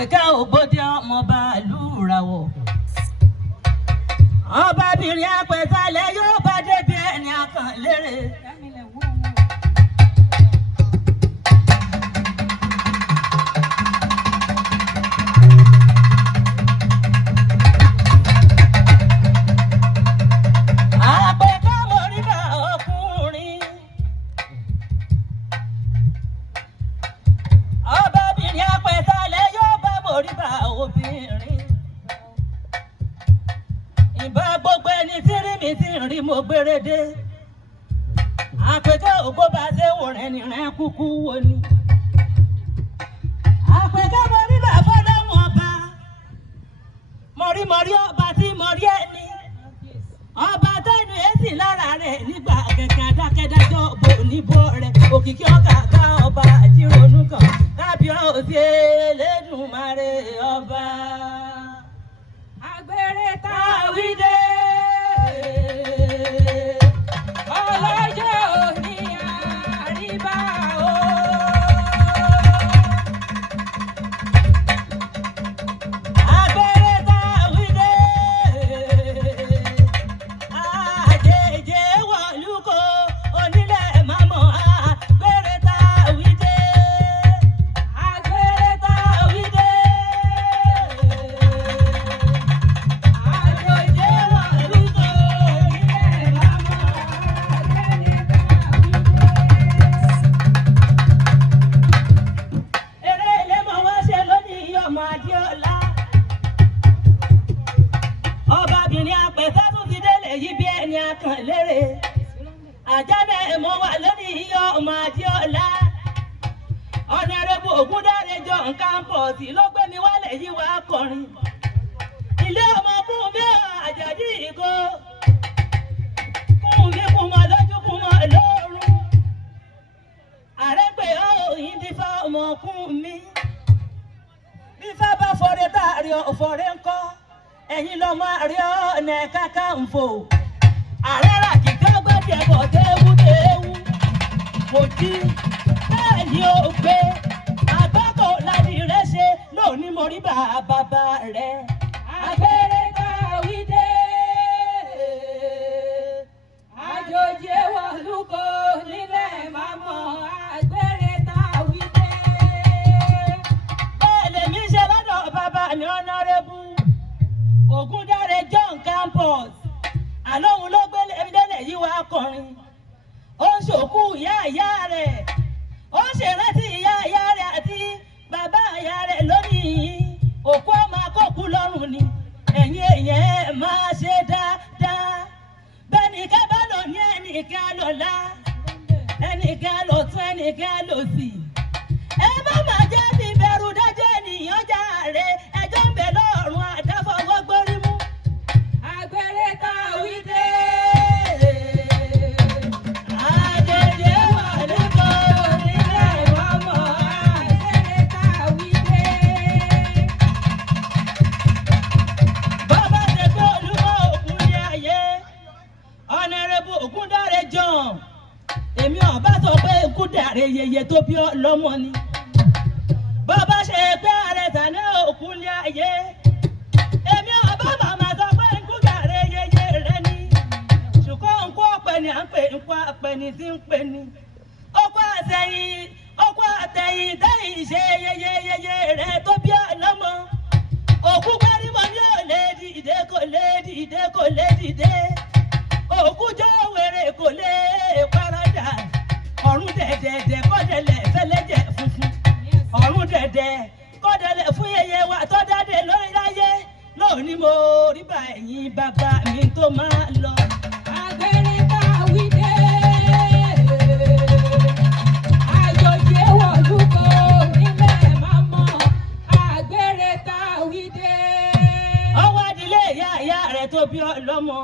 Apekeajobata ọmọ bàálù ràwọ̀. Ọbabìnrin apẹ̀sálẹ̀ yóò bá débi ẹni àkànlérè. Apekeajobata ọkùnrin. Ọbabìnrin apẹ̀sálẹ̀ yóò bá mọ̀ríbà obìnrin. Ìbá gbogbo ẹni tí rí mi ti rí mo gbérédé. Apekeajobata ṣe wò rẹ̀ ní rẹ̀ kúkú wo ni. Apekeajobata fọlọ́wọ́n ọba. Mọ̀rímọ̀rí ọba tí mọ̀rí ẹni. Ọba tẹ́nu èsì lára rẹ̀ nígbà kẹ̀kẹ́ adákẹ́dájọ́ bò níbo rẹ̀. Òkìkí ọkà ká ọba àjírònú kan. Kábíyèsí Elédùmarè ọba. Agbèrè táwídé. Ọlọ́jọ́ òní àríbá o. Agbèrè táwídé. Àjèjì wọ̀lúkọ onílẹ̀ mámọ́. Agbèrè táwídé. Agbèrè táwídé. Ọbabìnrin apẹ̀sẹ̀ tún ti délé yí bí ẹni àkànlérè. Àjálẹ̀ mo wà lónìí iyọ̀ ọmọ Adéọlá. Honorable Ogundare John campus ló gbé mi wálé yí wá kọrin. Ilé ọmọ kún mi àjàdí ìgò. Kún mi kún mọ lójú kún mọ lórun. Àrẹ́gbẹ̀ òyìn ti fa ọmọ kún mi. Bí fá bá fọre táàrí ọ̀fọ̀rẹ́ ńkọ́. Ẹ̀yin lọ máa rí ọ̀nà Kakanfò. Ààrẹ rà kíkọ́ gbẹ́dẹ̀ bọ̀ téwútéwú. Kò jí bẹ́ẹ̀ ni ó gbé. Àgbákò láti rẹ̀ ṣe lónìí mo rí bàbá rẹ̀. Agbèrè táwídé. Àjòjì wọ̀lúkọ nílẹ̀ mámọ́. Agbèrè táwídé. Bẹ́ẹ̀ lèmi ṣe lọ́dọ̀ bàbá mi Honorable Ogundare John campus. Àlóhun ló gbé lẹ́lẹ̀ yí wá kọrin. Ó ń ṣòkú ìyá rẹ̀. Ó ń ṣèrántí ìyá rẹ̀ àti bàbá ìyá rẹ̀ lónìí. Òkú ọmọ akókú lọ́rùn ni. Ẹ̀yin èèyàn máa ṣe dáadáa. Bẹ́ẹ̀ni ká bá lọ ní ẹnìkan lọ́la. Ẹnìkan lọ tún ẹnìkan lọ sí. Ẹ má máa jẹ́ ti bẹ̀rù dájọ́ ènìyàn jàre. Ẹjọ́ ń bẹ lọ́rùn àdáfọwọ́ gbórí mú. Agbèrè táwídé. Àjèjì wọ̀lúkọ nílẹ̀ mámọ́. Agbèrè táwídé. Bàbá ṣe pé olúmọ òkun ní ayé. Honorable Ogundare John. Èmi ọba sọ pé Ogundare yeye tó bí ọlọ́mọ ni. Bàbá ṣe pé ààrẹ tàní òkun ní ayé. Èmi ọba màmá sọ pé Ogundare yeye rẹ ni. Ṣùgbọ́n nkú ọ̀pẹ ni à ń pè nkú ọ̀pẹ ni tí ń pè ní. Ọkọ àtẹ̀yìn tẹ́yìn ṣe yeye rẹ tó bí ọlọ́mọ. Òkú gbárímọ ní òlé dìde kò lè dìde kò lè dìde. Òkú jẹ́ wèrè kò lè paradà. Ọ̀run dẹ̀dẹ̀dẹ̀ kọ́dẹ̀lẹ̀ fẹ́lẹ́jẹ̀ funfun. Ọ̀run dẹ̀dẹ̀ kọ́dẹ̀lẹ̀ fún yeye wa tó dáde lórí láyé. Lónìí mo rí bá ẹ̀yin bàbá mi tó máa lọ. Agbèrè táwídé. Àjòjì wọ̀lúkọ nílẹ̀ mámọ́. Agbèrè táwídé. Ọwọ́ adilé ìyá rẹ̀ tó bí ọlọ́mọ.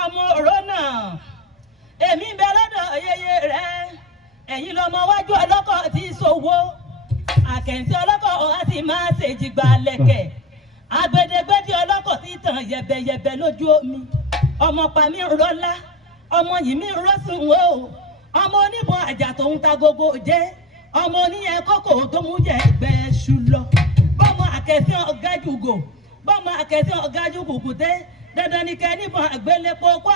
Ọmọ òró náà. Èmi ń bẹ lọ́dọ̀ yeye rẹ̀. Ẹ̀yin lọmọ wájú ọlọ́kọ̀ tí ṣòwò. Àkẹ́ǹtì ọlọ́kọ̀ ọ̀há ti máa ṣèjìgbà lẹ̀kẹ̀. Agbedegbede ọlọ́kọ̀ tí tàn yẹ̀bẹ̀yẹ̀bẹ̀ lójú omi. Ọmọ pa mí rọ́lá. Ọmọ yìí mi rọ́sùn o. Ọmọ oníbọn àjà tó ń ta gogo jẹ́. Ọmọ oníyẹn kókò tó mú jẹ ẹgbẹ́ ṣu lọ. àkẹ́sìn ọ̀gájúgò bọ́mọ àkẹ́sìn ọ̀gájúgùkùté dandan ni kẹ́ níbọn àgbélépọ̀ kó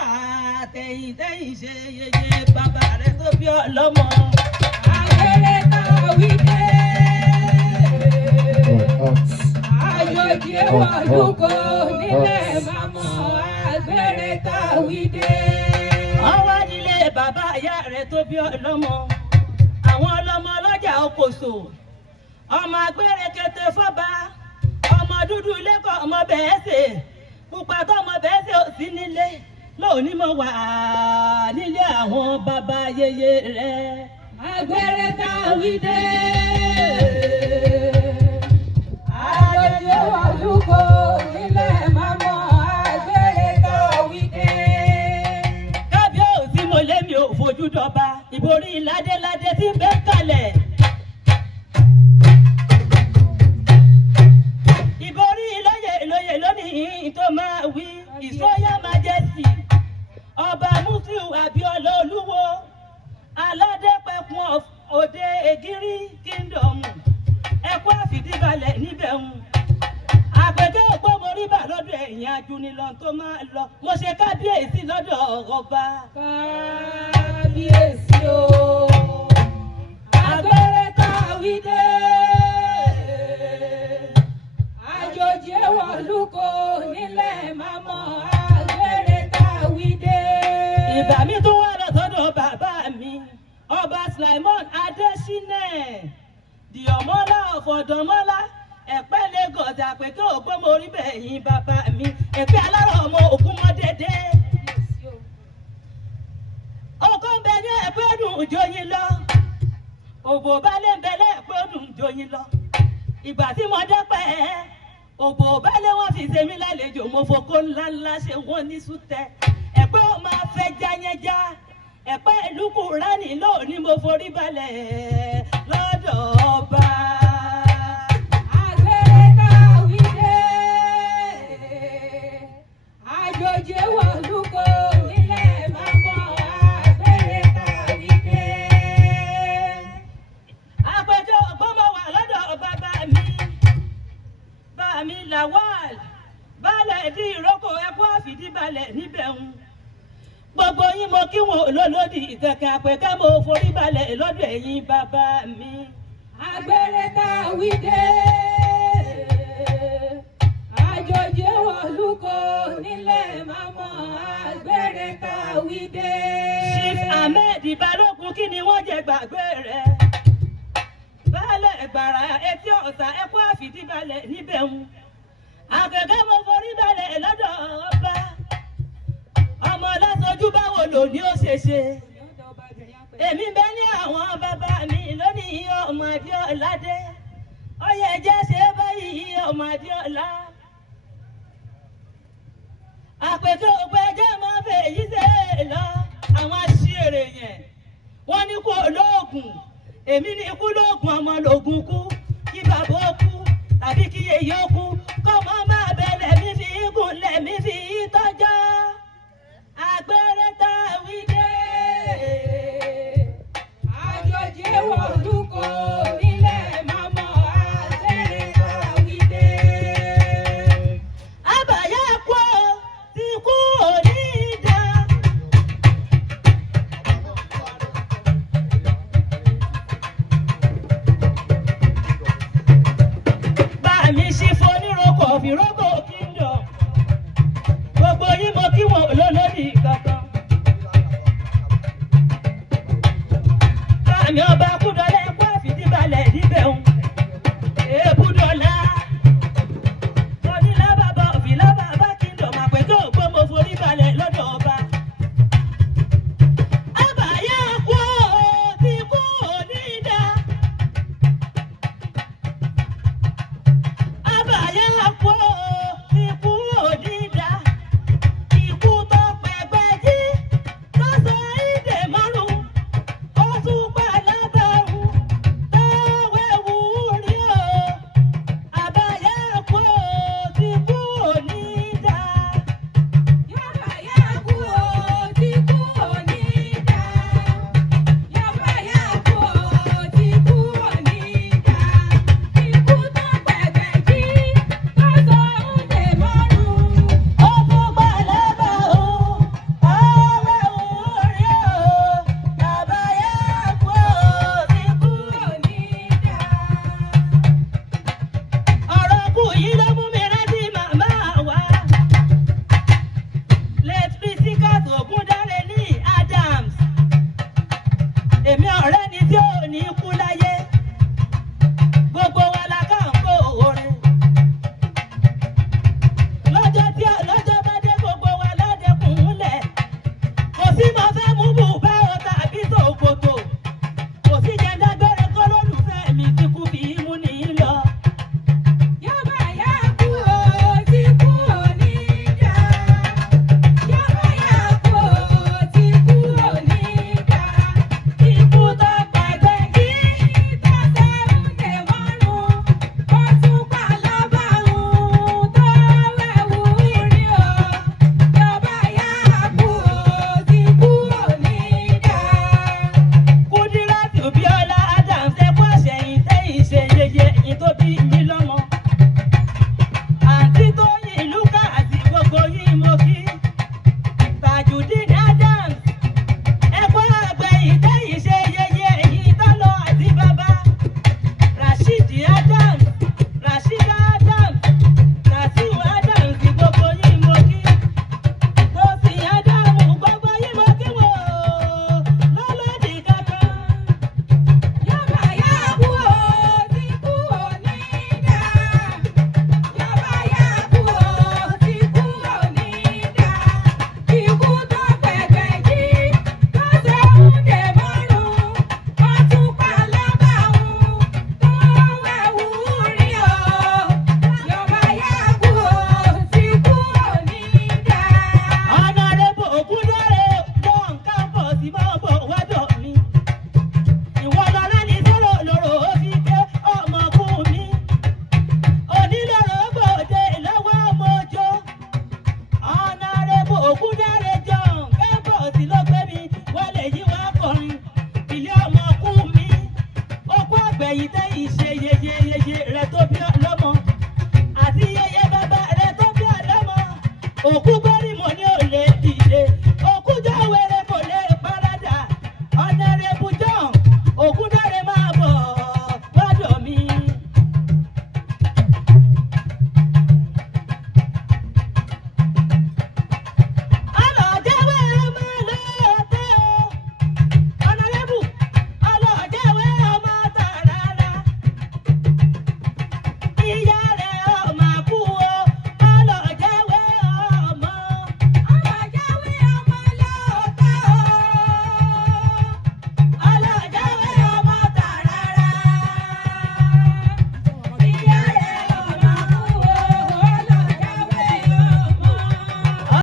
àtẹ̀yìn tẹ̀yìn ṣe yeye bàbá rẹ̀ tó bí ọlọ́mọ. Àgbèrè ta wí dé. Àjòjì wọ̀lúkọ nílẹ̀ màmọ́ àgbèrè ta wí dé. Ọwọ́ nílé bàbá ìyá rẹ̀ tó bí ọlọ́mọ. Àwọn ọlọ́mọ ọlọ́jà okòso. Ọmọ agbére kété fọ́ba. Ọmọ dúdú lẹ́kọ̀ọ́ ọmọ bẹ́ẹ̀ ṣe. Pupa tó ọmọ bẹ́ẹ̀ ṣe ò sí nílé. Lóòní mo wà nílé àwọn bàbá yeye rẹ̀. Àgbèrè ta wí dé. Àjòjì wọ̀lúkọ nílẹ̀ màmọ́ àgbèrè ta wí dé. Kábíyèsí mo lé mi ò fojú dọba. Ìborí ládéládé tí ń bẹ kalẹ̀. Ìborí lóyè lónìí tó máa wí. Ìsọ́yà Majesty. Ọba Musliu Abíọ́lá Olúwo. Aládépẹ̀kun òde Ègírí Kingdom. Ẹ̀kọ́ àfìdíbalẹ̀ níbẹ̀ ń. Àpèjẹ́ ògbómoríbà lọ́dọ̀ ẹ̀yìn ajúnilọ́ tó máa lọ. Mo ṣe kábíyèsí lọ́dọ̀ ọba. Kábíyèsí o. Àgbèrè ta wí dé. Àjòjì wọ̀lúkọ nílẹ̀ màmọ́ àgbèrè ta wí dé. Ìgbà mi tún wá lọ sọ́dọ̀ bàbá mi. Ọba Sulaimon Adéṣínẹ̀. Dìọ̀mọ́lá ọ̀fọ̀dọ̀mọ́lá. Ẹ̀pẹ́ Lagos Àpèkẹ́ ògbómoríbà ẹ̀yìn bàbá mi. Ẹ̀pẹ́ alárọ̀ ọmọ Ògúnmọ́dédé. Ọkọ ń bẹ ní ẹ̀pẹ́ dùn joyin lọ. Òbò balẹ̀ ń bẹ lẹ́ẹ̀pẹ́ dùn joyin lọ. Ìgbà tí mo dẹ́pẹ́ òbò balẹ̀ wọn fi ṣe mí lálejò. Mo fokó ńláńlá ṣe wọ́n ní sútẹ́. Ẹ̀pẹ́ ó máa fẹ́ jáyẹ́já. Ẹ̀pẹ́ ìlú Kùránì lónìí mo forí balẹ̀ lọ́dọ̀ ọba. Àgbèrè ta wí dé. Àjòjì wọ̀lúkọ nílẹ̀ màmọ́ àgbèrè ta wí dé. Àpèjọ ògbómọ̀ wà lọ́dọ̀ bàbá mi. Bàbá mi Lawal. Balẹ̀ di ìrókò ẹ̀kọ́ àfìdíbalẹ̀ níbẹ̀ ń. Gbogbo yín mo kí wọn olólòdì ìkẹ̀kẹ̀ Àpèkẹ́ mo forí balẹ̀ lọ́dọ̀ ẹ̀yin bàbá mi. Àgbèrè ta wí dé. Àjòjì wọ̀lúkọ nílẹ̀ màmọ́ àgbèrè ta wí dé. Chief Ahmed Balógun kí ni wọ́n jẹ gbàgbé rẹ̀? Baálẹ̀ Ẹ̀gbàrà etí ọ̀sà ẹ̀kọ́ àfìdíbalẹ̀ níbẹ̀ ń. Àpèkẹ́ mo forí balẹ̀ lọ́dọ̀ ọba. Ọmọ lásojú báwo lò ní ó ṣe ṣe? Èmi bẹ́ ní àwọn bàbá mi lónìí ọmọ Adéọládé. Ọyẹ jẹ́ ṣe báyìí ọmọ Adéọlá. Àpèkẹ́ ògbẹ́jẹ́ máa fẹ́ èyí ṣe lọ. Àwọn aṣèrè yẹn wọ́n ní kó lóògùn. Èmi ní ikú lóògùn ọmọ lògùn